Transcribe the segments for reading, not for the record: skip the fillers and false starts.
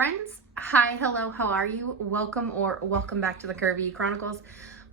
Friends, hi, hello, how are you? Welcome back to the Curvy E Chronicles.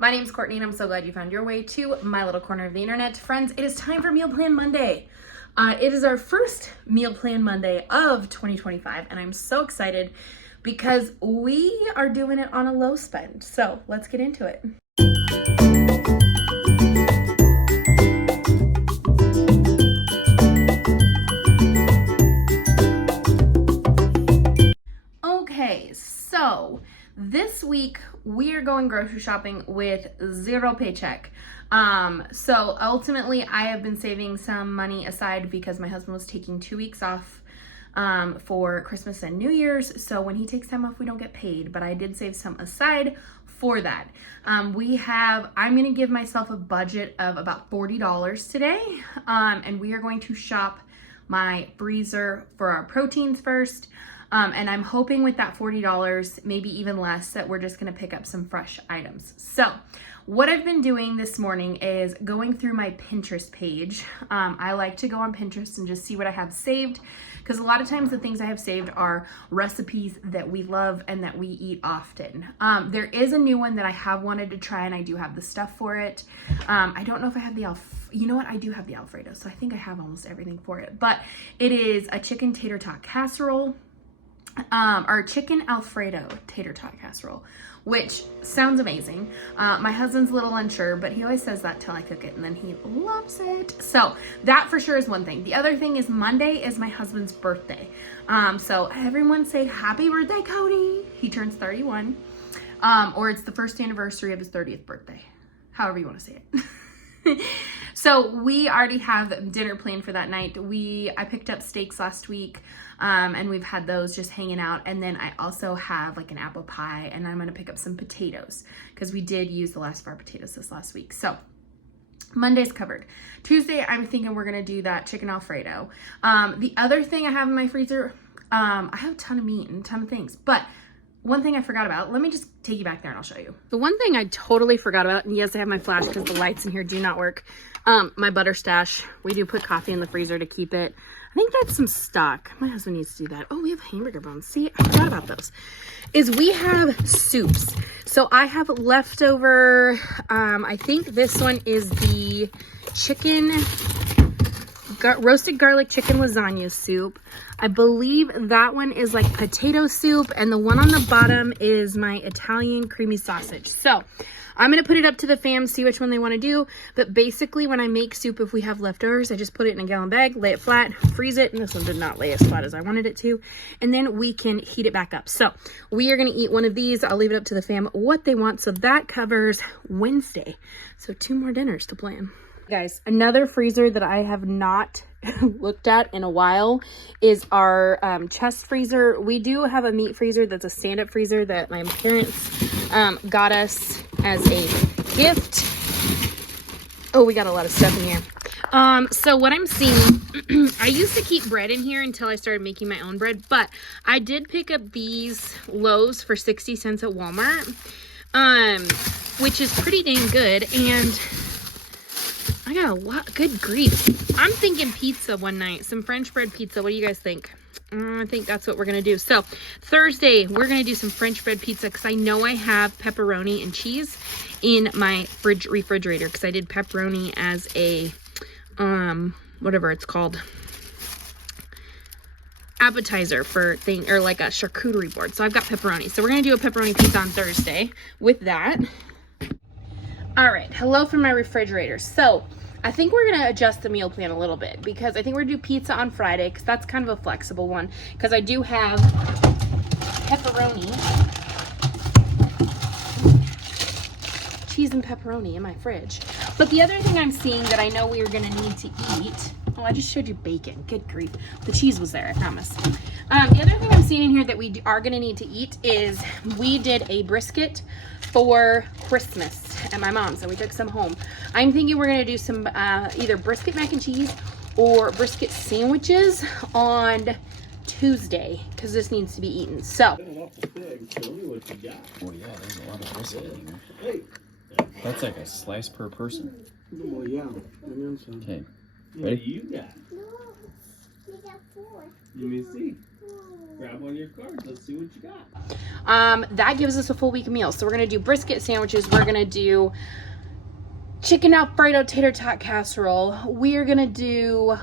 My name is Courtney and I'm so glad you found your way to my little corner of the internet. Friends, it is time for Meal Plan Monday. It is our first Meal Plan Monday of 2025 and I'm so excited because we are doing it on a low spend. So let's get into it. Okay, so this week we are going grocery shopping with zero paycheck. So ultimately I have been saving some money aside because my husband was taking 2 weeks off for Christmas and New Year's. So when he takes time off, we don't get paid, but I did save some aside for that. I'm gonna give myself a budget of about $40 today. And we are going to shop my freezer for our proteins first. And I'm hoping with that $40, maybe even less, that we're just gonna pick up some fresh items. So what I've been doing this morning is going through my Pinterest page. I like to go on Pinterest and just see what I have saved, because a lot of times the things I have saved are recipes that we love and that we eat often. There is a new one that I have wanted to try and I do have the stuff for it. I don't know if I have the you know what? I do have the Alfredo, so I think I have almost everything for it. But it is a chicken tater tot casserole. Our chicken Alfredo tater tot casserole, which sounds amazing. My husband's a little unsure, but he always says that till I cook it and then he loves it. So that for sure is one thing. The other thing is Monday is my husband's birthday. So everyone say happy birthday, Cody. He turns 31. Or it's the first anniversary of his 30th birthday. However you want to say it. So we already have dinner planned for that night. I picked up steaks last week, and we've had those just hanging out. And then I also have like an apple pie, and I'm gonna pick up some potatoes because we did use the last of our potatoes this last week. So Monday's covered. Tuesday, I'm thinking we're gonna do that chicken Alfredo. The other thing I have in my freezer, I have a ton of meat and a ton of things, but one thing I forgot about, let me just take you back there and I'll show you. The one thing I totally forgot about, and yes, I have my flash because the lights in here do not work. My butter stash. We do put coffee in the freezer to keep it. I think that's some stock. My husband needs to do that. Oh, we have hamburger bones. See, I forgot about those. We have soups. So I have leftover, I think this one is the roasted garlic chicken lasagna soup. I believe that one is like potato soup, and the one on the bottom is my Italian creamy sausage. So I'm gonna put it up to the fam, see which one they want to do. But basically when I make soup, if we have leftovers, I just put it in a gallon bag, lay it flat, freeze it, and this one did not lay as flat as I wanted it to, and then we can heat it back up. So we are gonna eat one of these. I'll leave it up to the fam what they want. So that covers Wednesday. So 2 more dinners to plan. Guys, another freezer that I have not looked at in a while is our chest freezer. We do have a meat freezer that's a stand-up freezer that my parents got us as a gift. Oh, we got a lot of stuff in here. So what I'm seeing, I used to keep bread in here until I started making my own bread, but I did pick up these loaves for 60 cents at Walmart, which is pretty dang good. And I got a lot, good grief. I'm thinking pizza one night, some French bread pizza. What do you guys think? I think that's what we're going to do. So Thursday, we're going to do some French bread pizza because I know I have pepperoni and cheese in my refrigerator because I did pepperoni as a, whatever it's called, appetizer for or like a charcuterie board. So I've got pepperoni. So we're going to do a pepperoni pizza on Thursday with that. All right, hello from my refrigerator. So I think we're gonna adjust the meal plan a little bit because I think we're gonna do pizza on Friday because that's kind of a flexible one because I do have pepperoni, cheese and pepperoni in my fridge. But the other thing I'm seeing that I know we are gonna need to eat, oh, I just showed you bacon, good grief. The cheese was there, I promise. The other thing I'm seeing in here that we are gonna need to eat is we did a brisket for Christmas at my mom's and we took some home. I'm thinking we're gonna do some either brisket mac and cheese or brisket sandwiches on Tuesday because this needs to be eaten. So Oh yeah, there's a lot of brisket in here. That's like a slice per person. Oh yeah. Okay. Ready? You got? No, we got 4. Let me see. grab one of your cards. Let's see what you got. That gives us a full week of meals. So we're gonna do brisket sandwiches. We're gonna do chicken Alfredo tater tot casserole. We are gonna do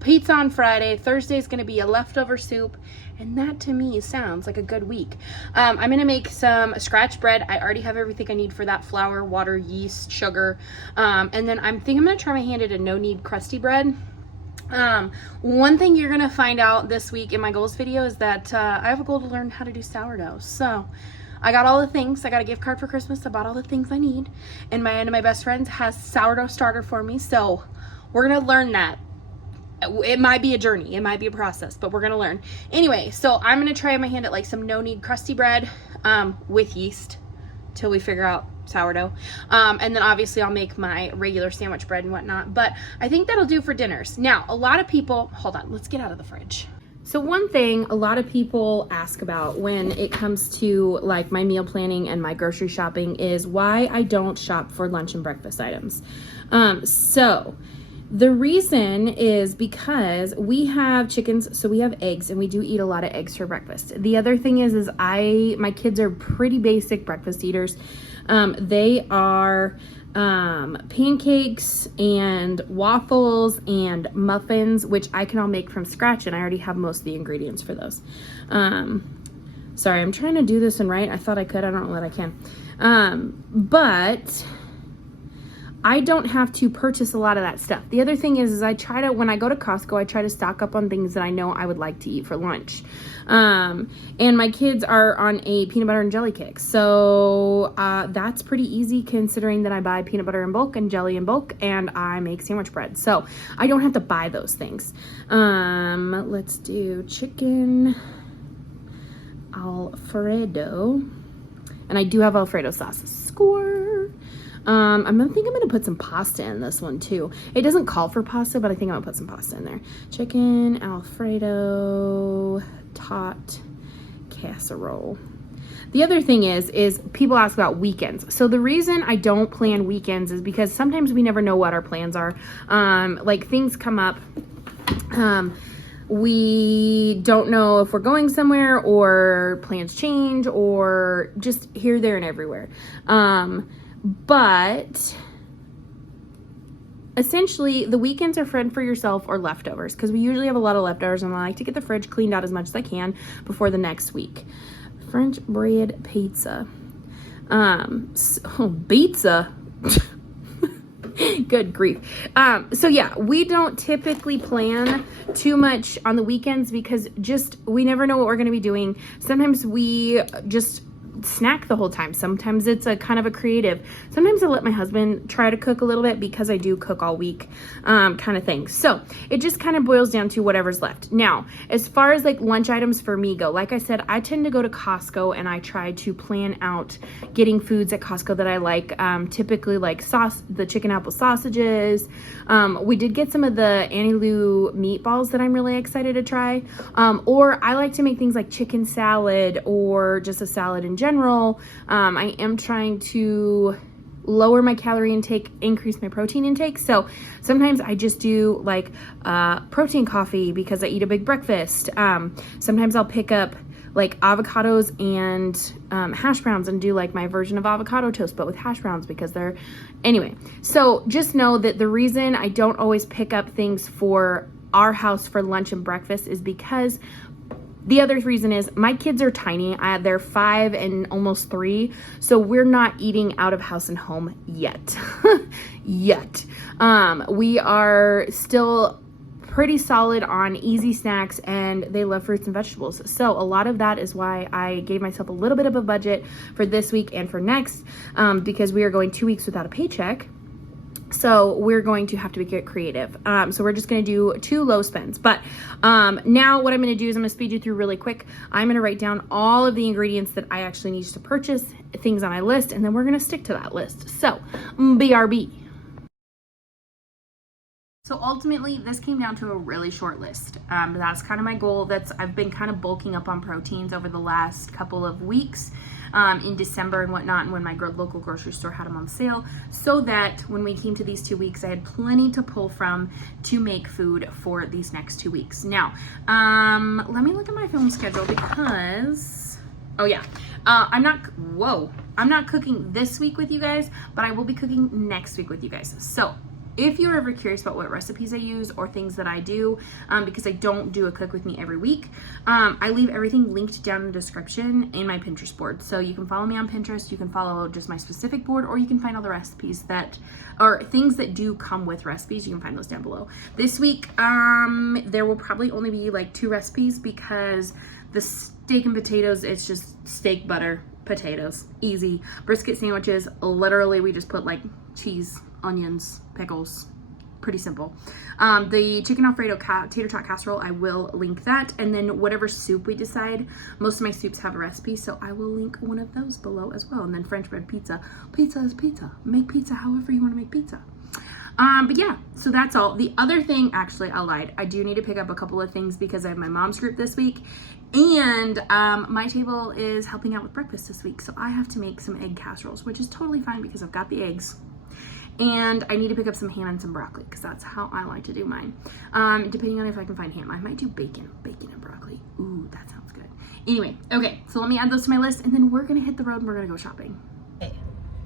pizza on Friday. Thursday is gonna be a leftover soup. And that to me sounds like a good week. I'm gonna make some scratch bread. I already have everything I need for that: flour, water, yeast, sugar. And then I'm gonna try my hand at a no-knead crusty bread. One thing you're gonna find out this week in my goals video is that I have a goal to learn how to do sourdough. So I got all the things. I got a gift card for Christmas. I bought all the things I need. And one of my best friends has sourdough starter for me. So we're gonna learn that. It might be a journey, it might be a process, but we're gonna learn. Anyway, so I'm gonna try my hand at like some no-knead crusty bread with yeast till we figure out sourdough. And then obviously I'll make my regular sandwich bread and whatnot, but I think that'll do for dinners. Now, a lot of people, hold on, let's get out of the fridge. So one thing a lot of people ask about when it comes to like my meal planning and my grocery shopping is why I don't shop for lunch and breakfast items. So the reason is because we have chickens, so we have eggs, and we do eat a lot of eggs for breakfast. The other thing is my kids are pretty basic breakfast eaters. They are pancakes and waffles and muffins, which I can all make from scratch, and I already have most of the ingredients for those. Sorry, I'm trying to do this and write. I thought I could. I don't know that I can. But I don't have to purchase a lot of that stuff. The other thing is I try to, when I go to Costco, I try to stock up on things that I know I would like to eat for lunch. And my kids are on a peanut butter and jelly kick. So that's pretty easy considering that I buy peanut butter in bulk and jelly in bulk and I make sandwich bread. So I don't have to buy those things. Let's do chicken Alfredo. And I do have Alfredo sauce. Score. I think I'm gonna put some pasta in this one too. It doesn't call for pasta, but I think I'm gonna put some pasta in there. Chicken Alfredo tot casserole. The other thing is people ask about weekends. So the reason I don't plan weekends is because sometimes we never know what our plans are. Like things come up. We don't know if we're going somewhere or plans change or just here, there, and everywhere. But essentially the weekends are fun for yourself or leftovers, because we usually have a lot of leftovers and I like to get the fridge cleaned out as much as I can before the next week. French bread pizza. Pizza. Good grief. So yeah, we don't typically plan too much on the weekends because we never know what we're going to be doing. Sometimes we just snack the whole time. Sometimes it's a kind of a creative. Sometimes I let my husband try to cook a little bit because I do cook all week, kind of thing. So it just kind of boils down to whatever's left. Now, as far as like lunch items for me go, like I said, I tend to go to Costco and I try to plan out getting foods at Costco that I like. Typically like the chicken apple sausages. We did get some of the Annie Lou meatballs that I'm really excited to try. Or I like to make things like chicken salad or just a salad in general. I am trying to lower my calorie intake, increase my protein intake. So sometimes I just do like protein coffee because I eat a big breakfast. Sometimes I'll pick up like avocados and hash browns and do like my version of avocado toast, but with hash browns because anyway. So just know that the reason I don't always pick up things for our house for lunch and breakfast is because the other reason is my kids are tiny. They're 5 and almost 3. So we're not eating out of house and home yet. We are still pretty solid on easy snacks and they love fruits and vegetables. So a lot of that is why I gave myself a little bit of a budget for this week and for next, because we are going 2 weeks without a paycheck. So we're going to have to get creative. So we're just going to do 2 low spends. But now what I'm going to do is I'm going to speed you through really quick. I'm going to write down all of the ingredients that I actually need to purchase, things on my list, and then we're going to stick to that list. So BRB. So ultimately, this came down to a really short list. That's kind of my goal. I've been kind of bulking up on proteins over the last couple of weeks in December and whatnot, and when my local grocery store had them on sale, so that when we came to these 2 weeks, I had plenty to pull from to make food for these next 2 weeks. Now, let me look at my film schedule because, oh yeah, I'm not cooking this week with you guys, but I will be cooking next week with you guys. So if you're ever curious about what recipes I use or things that I do, because I don't do a cook with me every week, I leave everything linked down in the description in my Pinterest board. So you can follow me on Pinterest, you can follow just my specific board, or you can find all the recipes or things that do come with recipes. You can find those down below. This week, there will probably only be like 2 recipes because the steak and potatoes, it's just steak, butter, potatoes, easy. Brisket sandwiches, literally we just put like cheese, onions, pickles, pretty simple. The chicken Alfredo tater tot casserole, I will link that. And then whatever soup we decide, most of my soups have a recipe, so I will link one of those below as well. And then French bread pizza. Pizza is pizza. Make pizza however you want to make pizza. But yeah, so that's all. The other thing, actually, I lied. I do need to pick up a couple of things because I have my mom's group this week. And my table is helping out with breakfast this week. So I have to make some egg casseroles, which is totally fine because I've got the eggs. And I need to pick up some ham and some broccoli because that's how I like to do mine. Depending on if I can find ham. I might do bacon and broccoli. Ooh, that sounds good. Anyway, okay, so let me add those to my list and then we're gonna hit the road and we're gonna go shopping. Okay.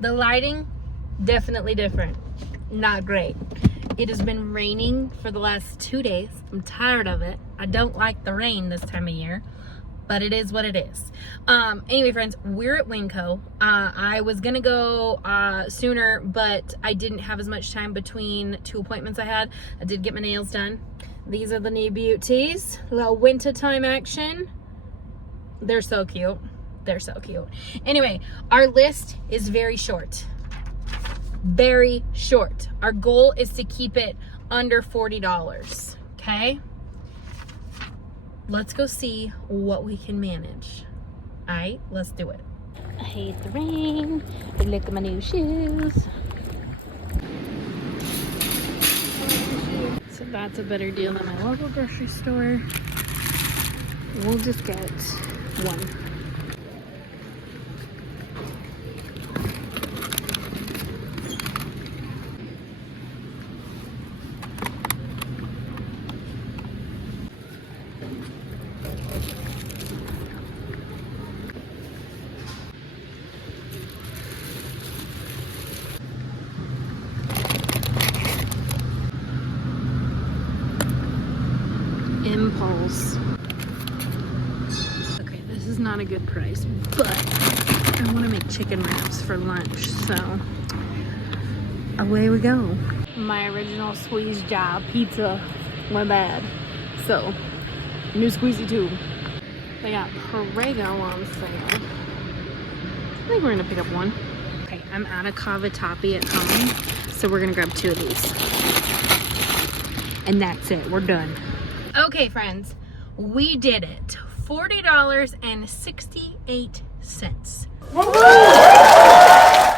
The lighting, definitely different. Not great. It has been raining for the last 2 days. I'm tired of it. I don't like the rain this time of year, but it is what it is. Anyway, friends, we're at Winco. I was gonna go sooner, but I didn't have as much time between 2 appointments I had. I did get my nails done. These are the new beauties. A little wintertime action. They're so cute. They're so cute. Anyway, our list is very short. Very short. Our goal is to keep it under $40, okay? Let's go see what we can manage. All right, let's do it. I hate the rain. Look at my new shoes. So that's a better deal than my local grocery store. We'll just get one. Impulse. Okay, this is not a good price, but I want to make chicken wraps for lunch, so away we go. My original squeeze job pizza went bad, so new squeezy tube. They got Prego on sale. I think we're gonna pick up one. Okay, I'm out of cavatappi at home, so we're gonna grab 2 of these. And that's it, we're done. Okay, friends, we did it. $40.68.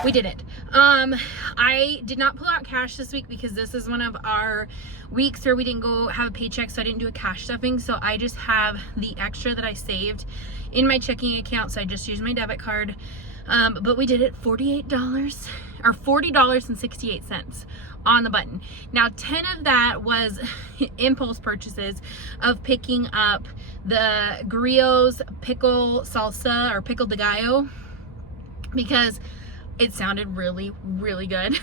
We did it. I did not pull out cash this week because this is one of our weeks where we didn't go have a paycheck, so I didn't do a cash stuffing. So I just have the extra that I saved in my checking account, so I just used my debit card. But we did it $48 or $40.68 on the button. Now 10 of that was impulse purchases of picking up the Grillo's pickle salsa or pickle de gallo because it sounded really, really good.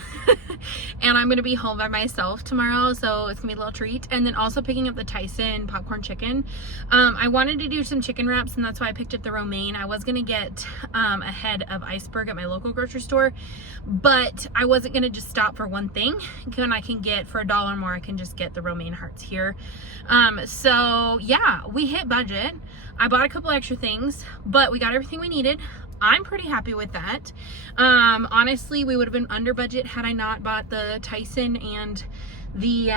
And I'm gonna be home by myself tomorrow, so it's gonna be a little treat. And then also picking up the Tyson popcorn chicken. I wanted to do some chicken wraps, and that's why I picked up the romaine. I was gonna get a head of iceberg at my local grocery store, but I wasn't gonna just stop for one thing. When I can get for $1 more, I can just get the romaine hearts here. So yeah, we hit budget. I bought a couple extra things, but we got everything we needed. I'm pretty happy with that. Honestly, we would have been under budget had I not bought the Tyson and the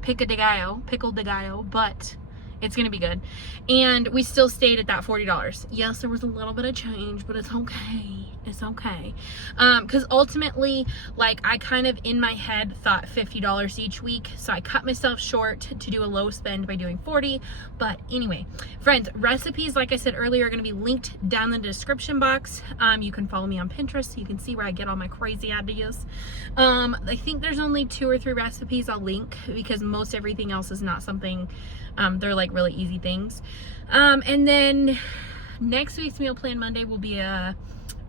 pickle de gallo, but It's gonna be good. And we still stayed at that $40. Yes, there was a little bit of change, but it's okay. It's okay. Because ultimately, like, I kind of in my head thought $50 each week. So I cut myself short to do a low spend by doing 40. But anyway, friends, recipes, like I said earlier, are going to be linked down in the description box. You can follow me on Pinterest so you can see where I get all my crazy ideas. I think there's only 2 or 3 recipes I'll link because most everything else is not something, they're like really easy things. And then next week's Meal Plan Monday will be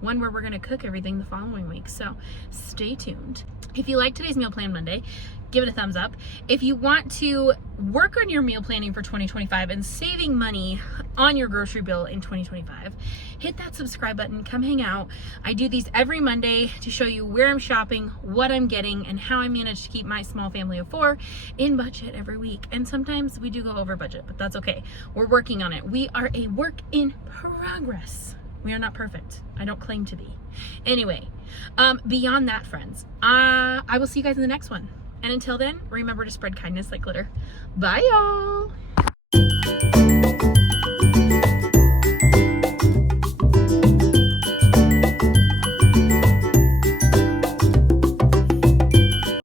one where we're going to cook everything the following week. So stay tuned. If you like today's Meal Plan Monday, give it a thumbs up. If you want to work on your meal planning for 2025 and saving money on your grocery bill in 2025, hit that subscribe button, come hang out. I do these every Monday to show you where I'm shopping, what I'm getting, and how I manage to keep my small family of 4 in budget every week. And sometimes we do go over budget, but that's okay. We're working on it. We are a work in progress. We are not perfect. I don't claim to be. Anyway, beyond that, friends, I will see you guys in the next one. And until then, remember to spread kindness like glitter. Bye, y'all.